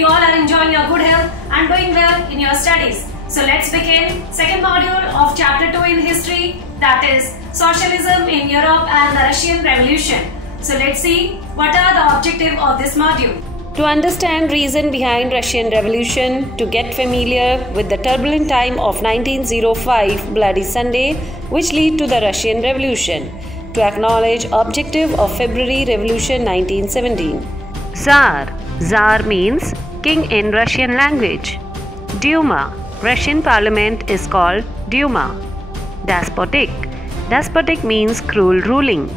you all are enjoying your good health and doing well in your studies. So let's begin second module of chapter 2 in history, that is Socialism in Europe and the Russian Revolution. So let's see what are the objective of this module. To understand reason behind Russian Revolution, to get familiar with the turbulent time of 1905 Bloody Sunday which lead to the Russian Revolution, to acknowledge objective of February Revolution 1917. Tsar. Tsar means king in Russian language. Duma. Russian parliament is called Duma. Despotic. Despotic means cruel ruling.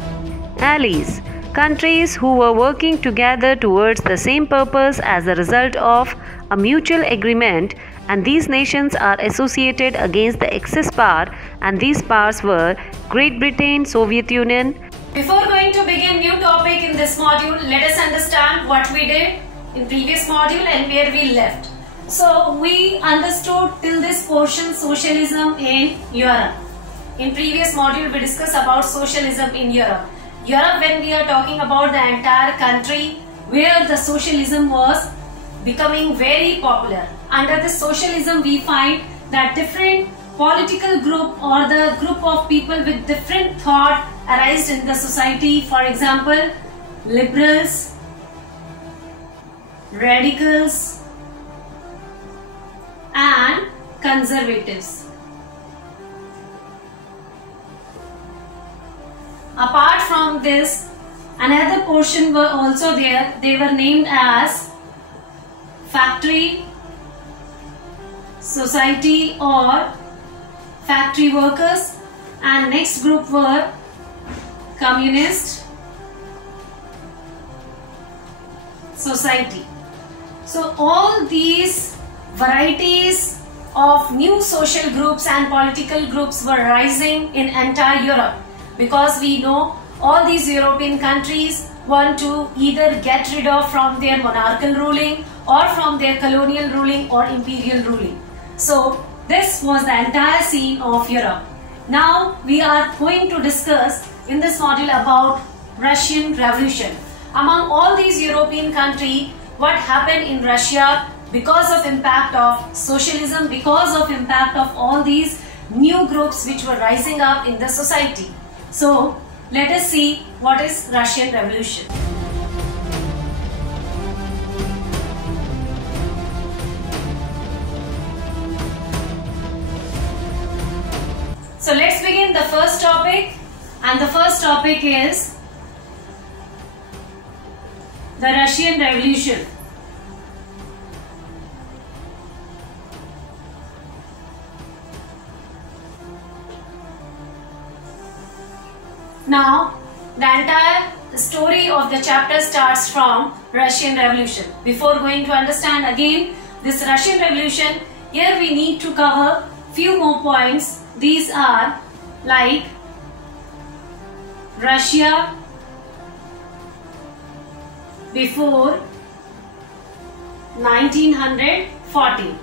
Allies. Countries who were working together towards the same purpose as a result of a mutual agreement, and these nations are associated against the Axis power, and these powers were Great Britain, Soviet Union. Before going to begin new topic in this module, let us understand what we did in previous module and where we left. So we understood till this portion socialism in Europe. In previous module we discussed about socialism in Europe. Europe, when we are talking about the entire country where the socialism was becoming very popular. Under this socialism we find that different political group or the group of people with different thought arise in the society. For example, liberals, radicals and conservatives. Apart from this, another portion were also there. They were named as factory society or factory workers, and next group were communist society. So all these varieties of new social groups and political groups were rising in entire Europe, because we know all these European countries want to either get rid of from their monarchical ruling or from their colonial ruling or imperial ruling. So this was the entire scene of Europe. Now we are going to discuss in this module about Russian Revolution. Among all these European countries, what happened in Russia because of impact of socialism, because of impact of all these new groups which were rising up in the society. So let us see what is Russian Revolution. So let's begin the first topic, and the first topic is the Russian Revolution. Now, the entire story of the chapter starts from Russian Revolution. Before going to understand again this Russian Revolution, here we need to cover few more points. These are like Russia before 1940.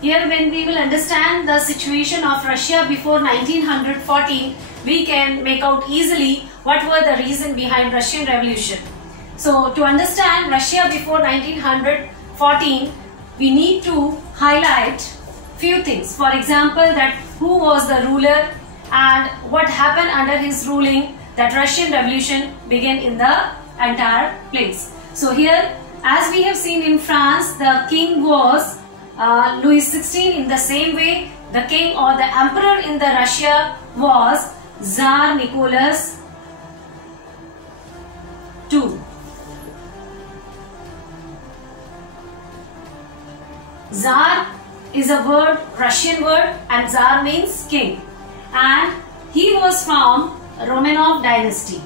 Here when we will understand the situation of Russia before 1940, we can make out easily what were the reason behind Russian Revolution. So to understand Russia before 1914, we need to highlight few things. For example, that who was the ruler and what happened under his ruling, that Russian Revolution began in the entire place. So here, as we have seen in France, the king was Louis XVI. In the same way, the king or the emperor in the Russia was Tsar Nicholas II. Tsar is a word, Russian word, and Tsar means king, and he was from Romanov dynasty.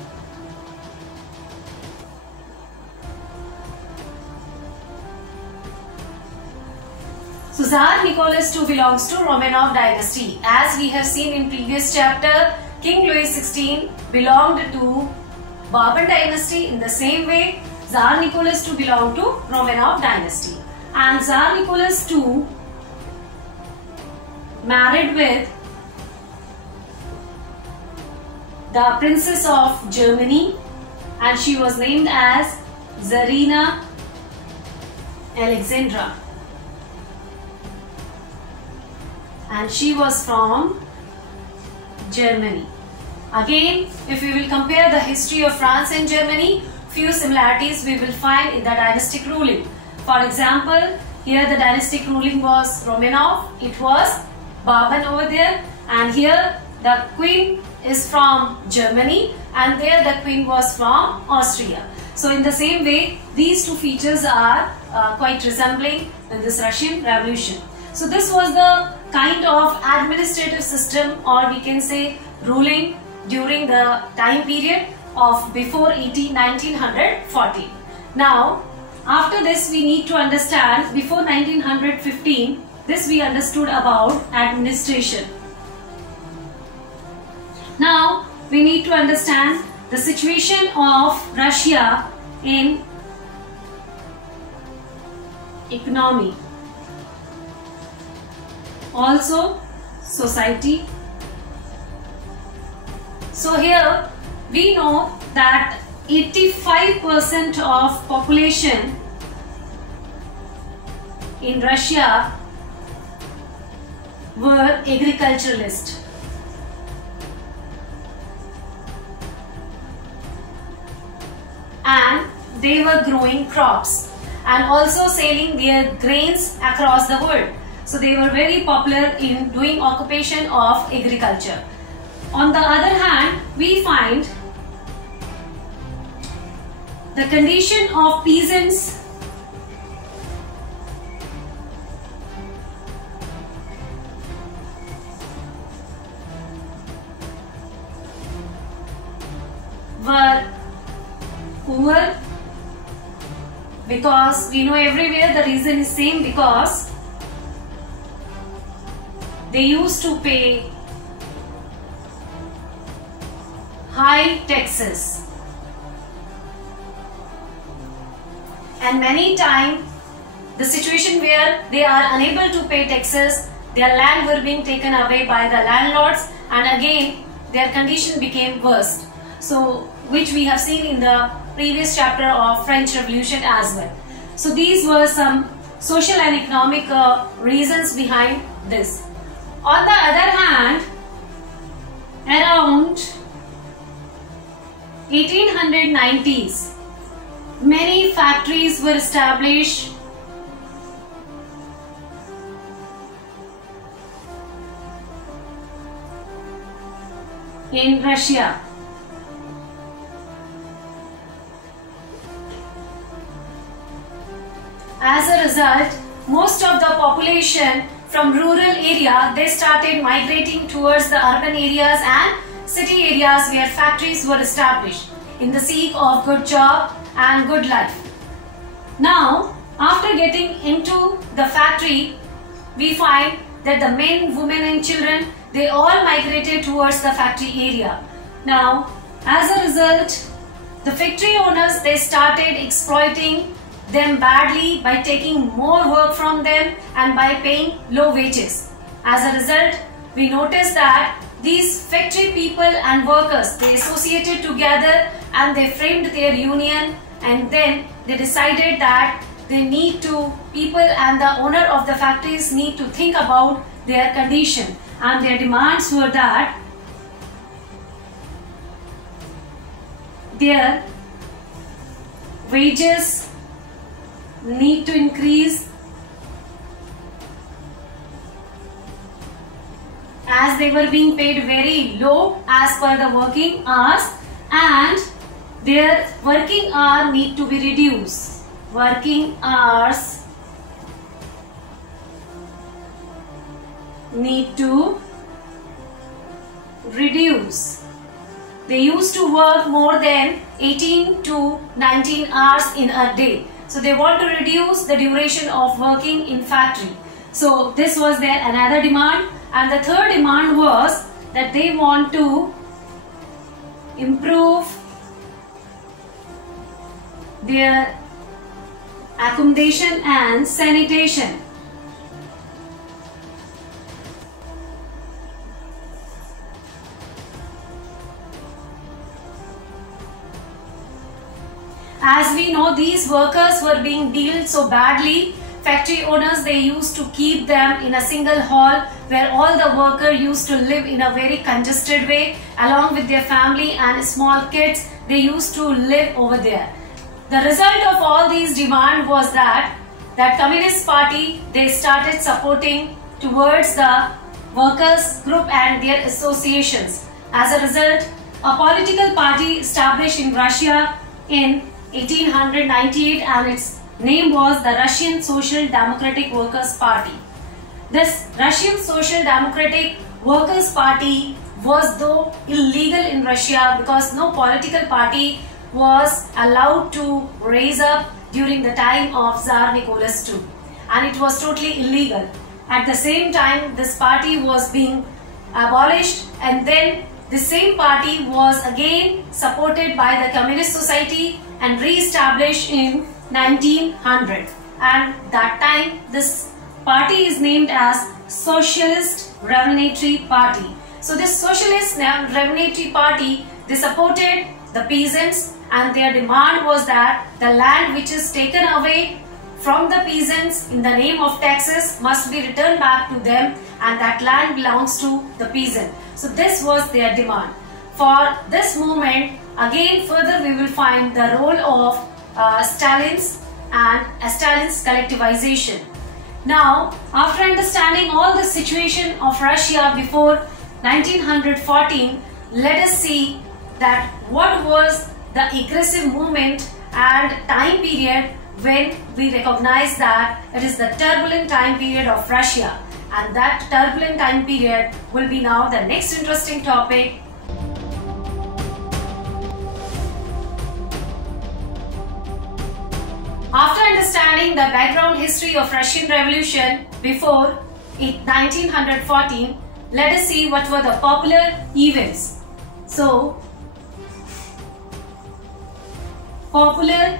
So Tsar Nicholas II belongs to Romanov dynasty. As we have seen in previous chapter, King Louis XVI belonged to Bourbon dynasty. In the same way, Tsar Nicholas II belonged to Romanov dynasty. And Tsar Nicholas II married with the Princess of Germany, and she was named as Tsarina Alexandra, and she was from Germany. Again, if we will compare the history of France and Germany, few similarities we will find in the dynastic ruling. For example, here the dynastic ruling was Romanov, it was Baban over there, and here the queen is from Germany and there the queen was from Austria. So in the same way, these two features are quite resembling in this Russian Revolution. So this was the kind of administrative system, or we can say ruling, during the time period of before 1914. Now, after this we need to understand, before 1915, this we understood about administration. Now, we need to understand the situation of Russia in economy, also society. So here we know that 85% of population in Russia were agriculturalists. And they were growing crops and also selling their grains across the world. So they were very popular in doing occupation of agriculture. On the other hand, we find the condition of peasants were poor, because we know everywhere the reason is same, because they used to pay high taxes, and many times the situation where they are unable to pay taxes, their land were being taken away by the landlords, and again their condition became worse. So which we have seen in the previous chapter of French Revolution as well. So these were some social and economic reasons behind this. On the other hand, around 1890s, many factories were established in Russia. As a result, most of the population from rural area, they started migrating towards the urban areas and city areas where factories were established in the seek of good job and good life. Now, after getting into the factory, we find that the men, women and children, they all migrated towards the factory area. Now, as a result, the factory owners, they started exploiting them badly by taking more work from them and by paying low wages. As a result, we notice that these factory people and workers, they associated together and they framed their union, and then they decided that they need to, people and the owner of the factories need to think about their condition, and their demands were that their wages need to increase, as they were being paid very low as per the working hours, and their working hour need to be reduced. Working hours need to reduce. They used to work more than 18 to 19 hours in a day. So they want to reduce the duration of working in factory. So this was their another demand. And the third demand was that they want to improve their accommodation and sanitation. As we know, these workers were being dealt so badly. Factory owners, they used to keep them in a single hall where all the workers used to live in a very congested way along with their family and small kids. They used to live over there. The result of all these demands was that Communist Party, they started supporting towards the workers group and their associations. As a result, a political party established in Russia in 1898 and its name was the Russian Social Democratic Workers' Party. This Russian Social Democratic Workers' Party was though illegal in Russia because no political party was allowed to raise up during the time of Tsar Nicholas II, and it was totally illegal. At the same time, this party was being abolished, and then the same party was again supported by the Communist Society and re-established in 1900. And that time this party is named as Socialist Revolutionary Party. So this Socialist Revolutionary Party, they supported the peasants, and their demand was that the land which is taken away from the peasants in the name of taxes must be returned back to them, and that land belongs to the peasant. So this was their demand. For this movement, again further we will find the role of Stalin's collectivization. Now, after understanding all the situation of Russia before 1914, let us see that what was the aggressive movement and time period when we recognize that it is the turbulent time period of Russia, and that turbulent time period will be now the next interesting topic. After understanding the background history of Russian Revolution before 1914, let us see what were the popular events. So, popular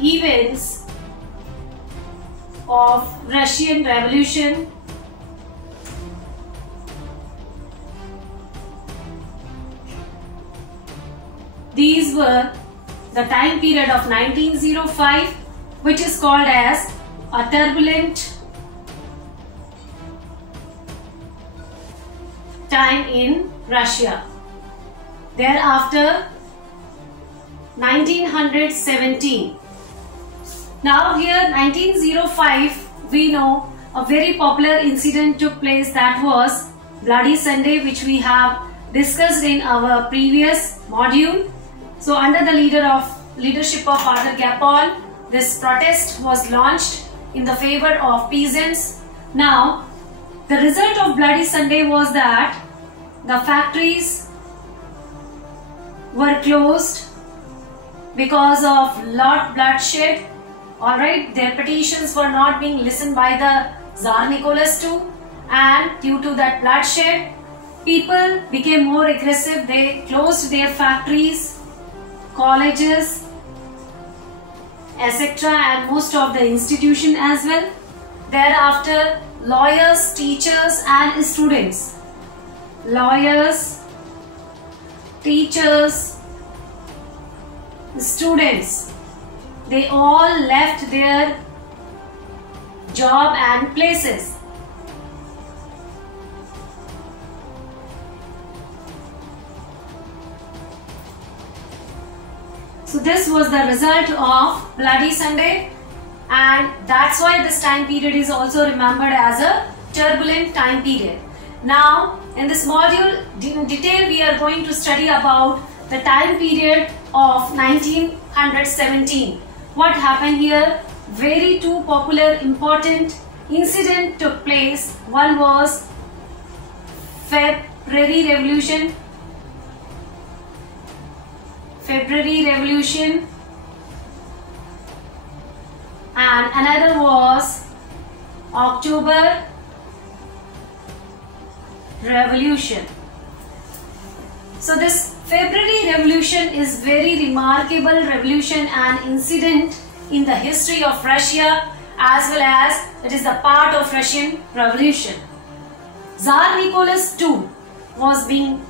events of Russian Revolution. These were the time period of 1905, which is called as a turbulent time in Russia. Thereafter, 1917. Now here 1905, we know a very popular incident took place, that was Bloody Sunday, which we have discussed in our previous module. So under the leadership of Father Gapon, this protest was launched in the favor of peasants. Now the result of Bloody Sunday was that the factories were closed because of lot bloodshed. Alright, their petitions were not being listened by the Tsar Nicholas II, and due to that bloodshed, people became more aggressive. They closed their factories, colleges, etc., and most of the institution as well. Thereafter, lawyers, teachers and students, lawyers, teachers, students, they all left their job and places. So this was the result of Bloody Sunday, and that's why this time period is also remembered as a turbulent time period. Now in this module in detail we are going to study about the time period of 1917. What happened here? Very two popular important incident took place. One was February Revolution, and another was October Revolution. So this February Revolution is very remarkable revolution and incident in the history of Russia, as well as it is a part of Russian Revolution. Tsar Nicholas II was being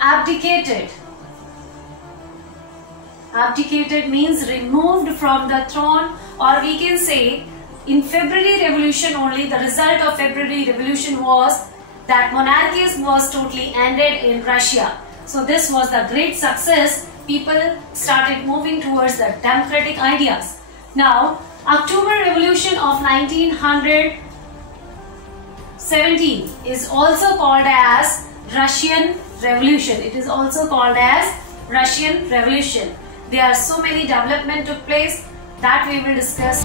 abdicated Abdicated means removed from the throne, or we can say in February Revolution only, the result of February Revolution was that monarchy was totally ended in Russia. So this was the great success. People started moving towards the democratic ideas. Now, October Revolution of 1917 is also called as Russian Revolution. It is also called as Russian Revolution. There are so many developments took place that we will discuss.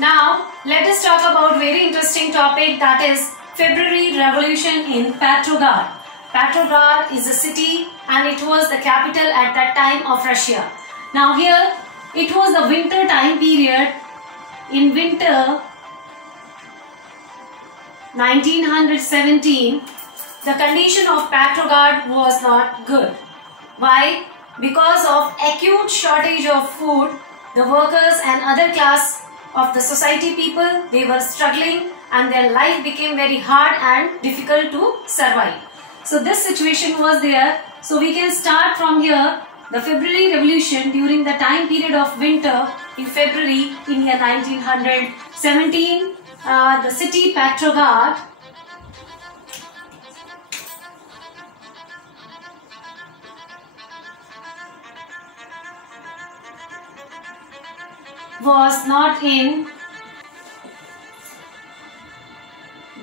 Now, let us talk about very interesting topic, that is February Revolution in Petrograd. Petrograd is a city and it was the capital at that time of Russia. Now here, it was the winter time period. In winter 1917, the condition of Petrograd was not good. Why? Because of acute shortage of food, the workers and other class of the society people, they were struggling and their life became very hard and difficult to survive. So this situation was there. So we can start from here. The February Revolution during the time period of winter in February in year 1917, the city Petrograd was not in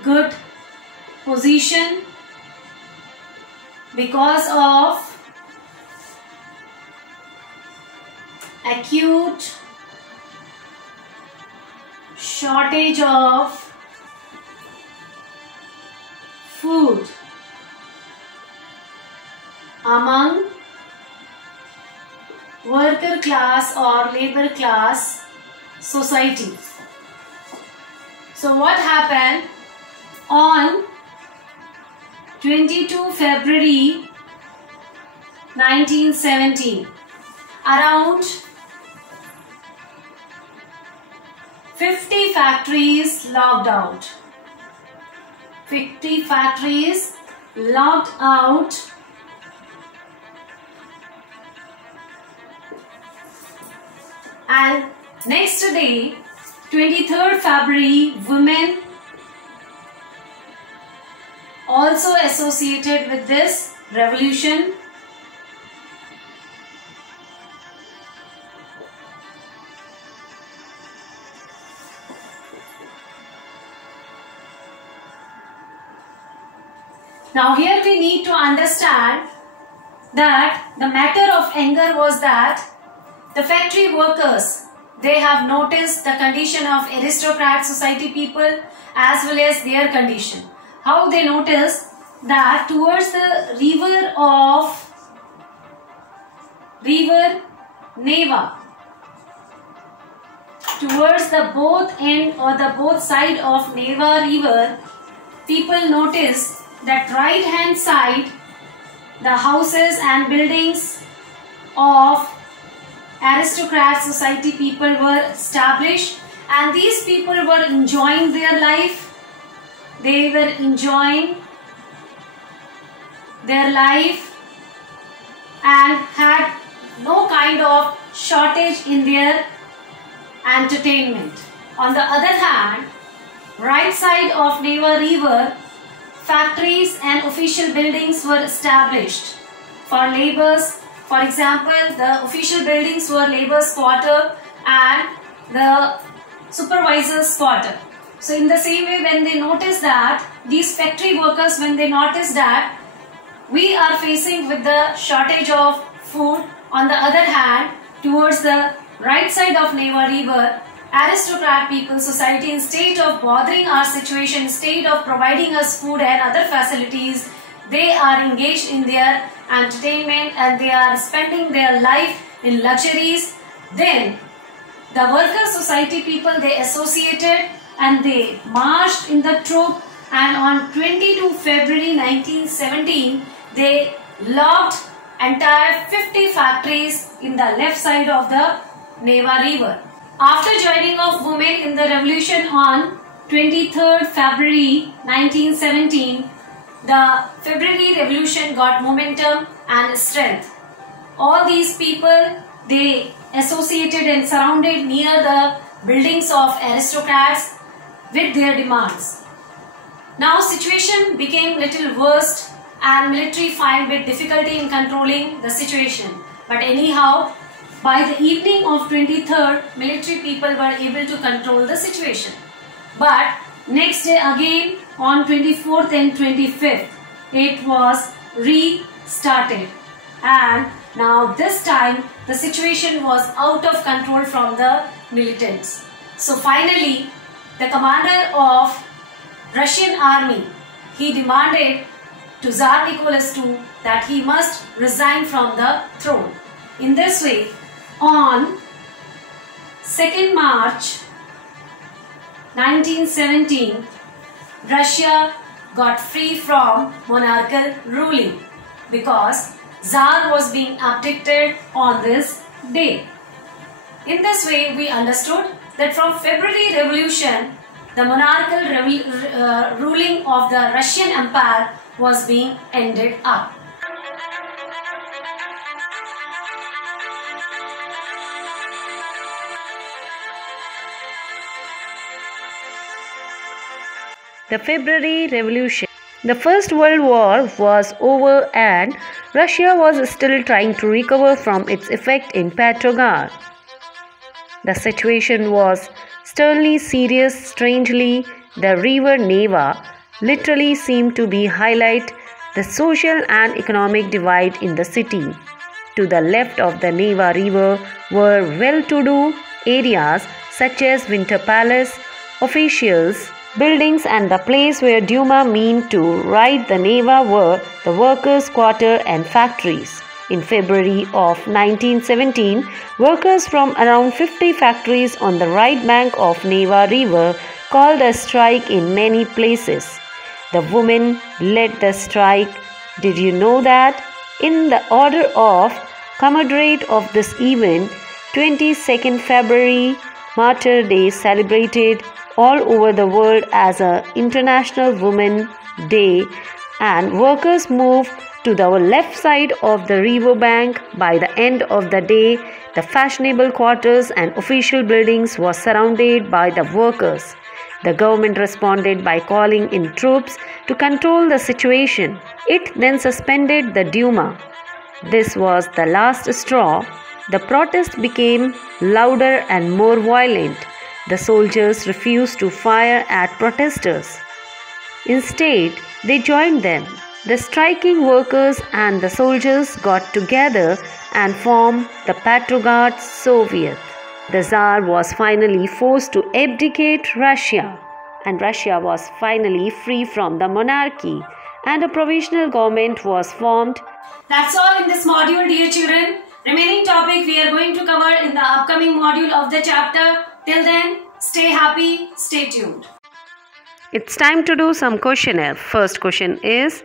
good position because of acute shortage of food among worker class or labor class society. So what happened on 22 February 1917? Around 50 factories locked out. 50 factories locked out and next day, 23rd February, women also associated with this revolution, Now here we need to understand that the matter of anger was that the factory workers, they have noticed the condition of aristocrat society people as well as their condition. How they noticed that towards the river Neva, towards the both end or the both side of Neva river, people noticed that right hand side the houses and buildings of aristocrat society people were established, and these people were enjoying their life. They were enjoying their life and had no kind of shortage in their entertainment. On the other hand, right side of Neva river, factories and official buildings were established for laborers. For example, the official buildings were laborers' quarter and the supervisors' quarter. So in the same way, when they noticed that, these factory workers, when they noticed that we are facing with the shortage of food, on the other hand, towards the right side of Neva river, aristocrat people society, instead of bothering our situation, instead of providing us food and other facilities, they are engaged in their entertainment and they are spending their life in luxuries. Then the worker society people, they associated and they marched in the troop, and on 22 February 1917 they locked entire 50 factories in the left side of the Neva river. After joining of women in the revolution on 23rd February 1917, the February revolution got momentum and strength. All these people, they associated and surrounded near the buildings of aristocrats with their demands. Now situation became little worse and military find with difficulty in controlling the situation. But anyhow, by the evening of 23rd, military people were able to control the situation. But next day again on 24th and 25th, it was restarted. And now this time the situation was out of control from the militants. So finally, the commander of Russian army, he demanded to Tsar Nicholas II that he must resign from the throne. In this way, on 2nd March 1917, Russia got free from monarchical ruling because Tsar was being abdicated on this day. In this way, we understood that from February Revolution, the monarchical ruling of the Russian Empire was being ended up. The February Revolution. The First World War was over and Russia was still trying to recover from its effect in Petrograd. The situation was sternly serious. Strangely, the river Neva literally seemed to be highlight the social and economic divide in the city. To the left of the Neva river were well-to-do areas such as Winter Palace, officials, buildings, and the place where Duma meant to ride the Neva were the workers' quarter and factories. In February of 1917, workers from around 50 factories on the right bank of Neva river called a strike in many places. The women led the strike. Did you know that? In the order of commemorate of this event, 22nd February, Martyr Day, celebrated all over the world as an International Women's Day, and workers moved to the left side of the river bank. By the end of the day, the fashionable quarters and official buildings were surrounded by the workers. The government responded by calling in troops to control the situation. It then suspended the Duma. This was the last straw. The protest became louder and more violent. The soldiers refused to fire at protesters. Instead, they joined them. The striking workers and the soldiers got together and formed the Petrograd Soviet. The Tsar was finally forced to abdicate Russia, and Russia was finally free from the monarchy, and a provisional government was formed. That's all in this module, dear children. Remaining topic we are going to cover in the upcoming module of the chapter. Till then, stay happy, stay tuned. It's time to do some questionnaire. First question is,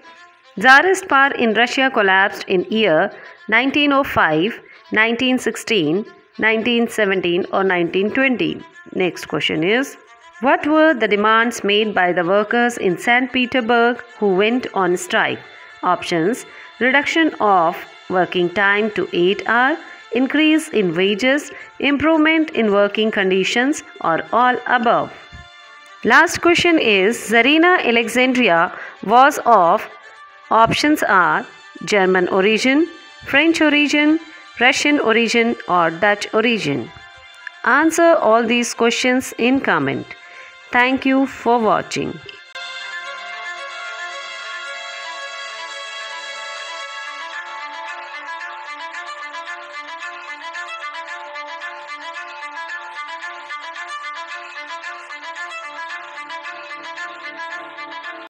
Tsarist power in Russia collapsed in year 1905, 1916, 1917 or 1920. Next question is, what were the demands made by the workers in St. Petersburg who went on strike? Options: reduction of working time to 8 hours, increase in wages, improvement in working conditions, or all above. Last question is, Tsarina Alexandria was of, options are German origin, French origin, Russian origin or Dutch origin. Answer all these questions in comment. Thank you for watching.